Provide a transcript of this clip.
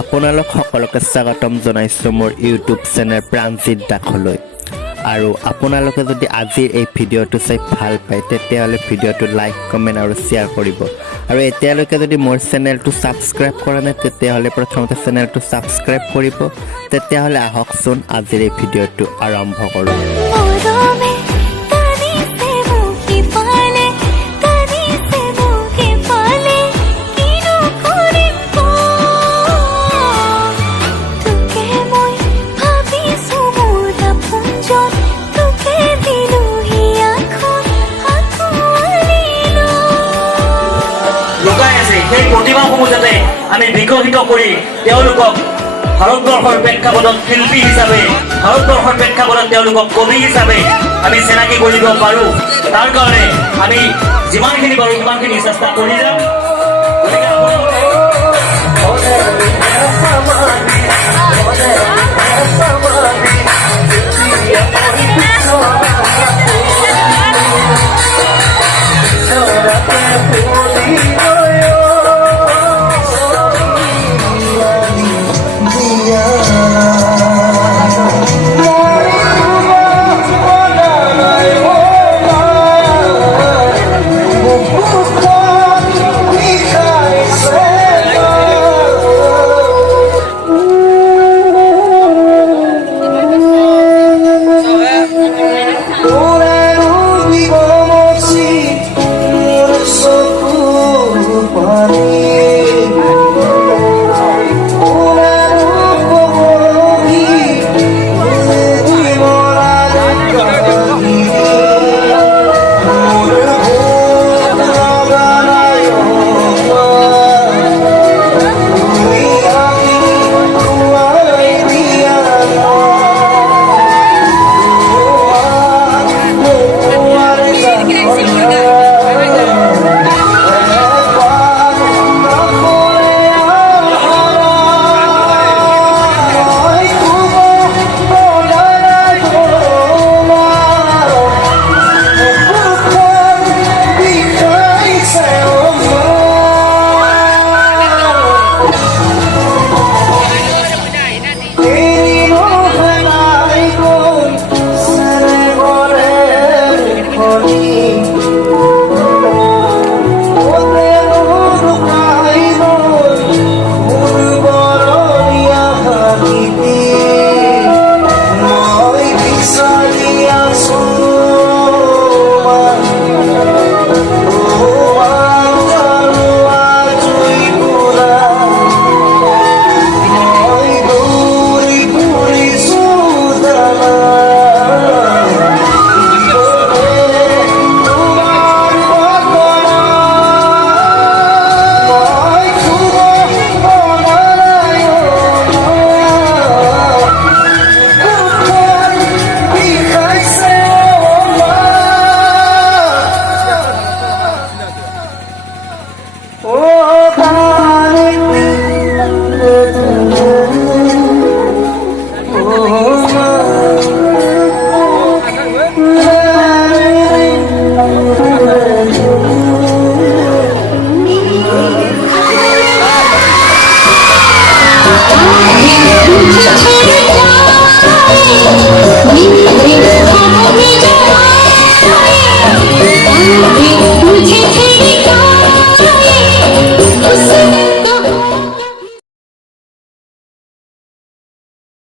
আপোনালোক সকলোকে স্বাগতম জনাইছোঁ মোৰ ইউটিউব চেনেল প্ৰাণজিৎ দাসলৈ। আৰু আপোনালোকে যদি আজিৰ এই ভিডিঅ'টো চাই ভাল পায় তেতিয়াহ'লে ভিডিঅ'টো লাইক কমেণ্ট আৰু শ্বেয়াৰ কৰিব। আৰু এতিয়ালৈকে যদি মোৰ চেনেলটো ছাবস্ক্ৰাইব কৰা নাই তেতিয়াহ'লে প্ৰথমতে চেনেলটো ছাবস্ক্ৰাইব কৰিব। তেতিয়াহ'লে আহকচোন আজিৰ এই ভিডিঅ'টো আৰম্ভ কৰোঁ। সেই প্ৰতিভাসমূহ যাতে আমি বিকশিত কৰি তেওঁলোকক ভাৰতবৰ্ষৰ প্ৰেক্ষাপটত শিল্পী হিচাপে, ভাৰতবৰ্ষৰ প্ৰেক্ষাপটত তেওঁলোকক কবি হিচাপে আমি চিনাকি কৰিব পাৰোঁ, তাৰ কাৰণে আমি যিমানখিনি পাৰোঁ সিমানখিনি চেষ্টা কৰি যাম।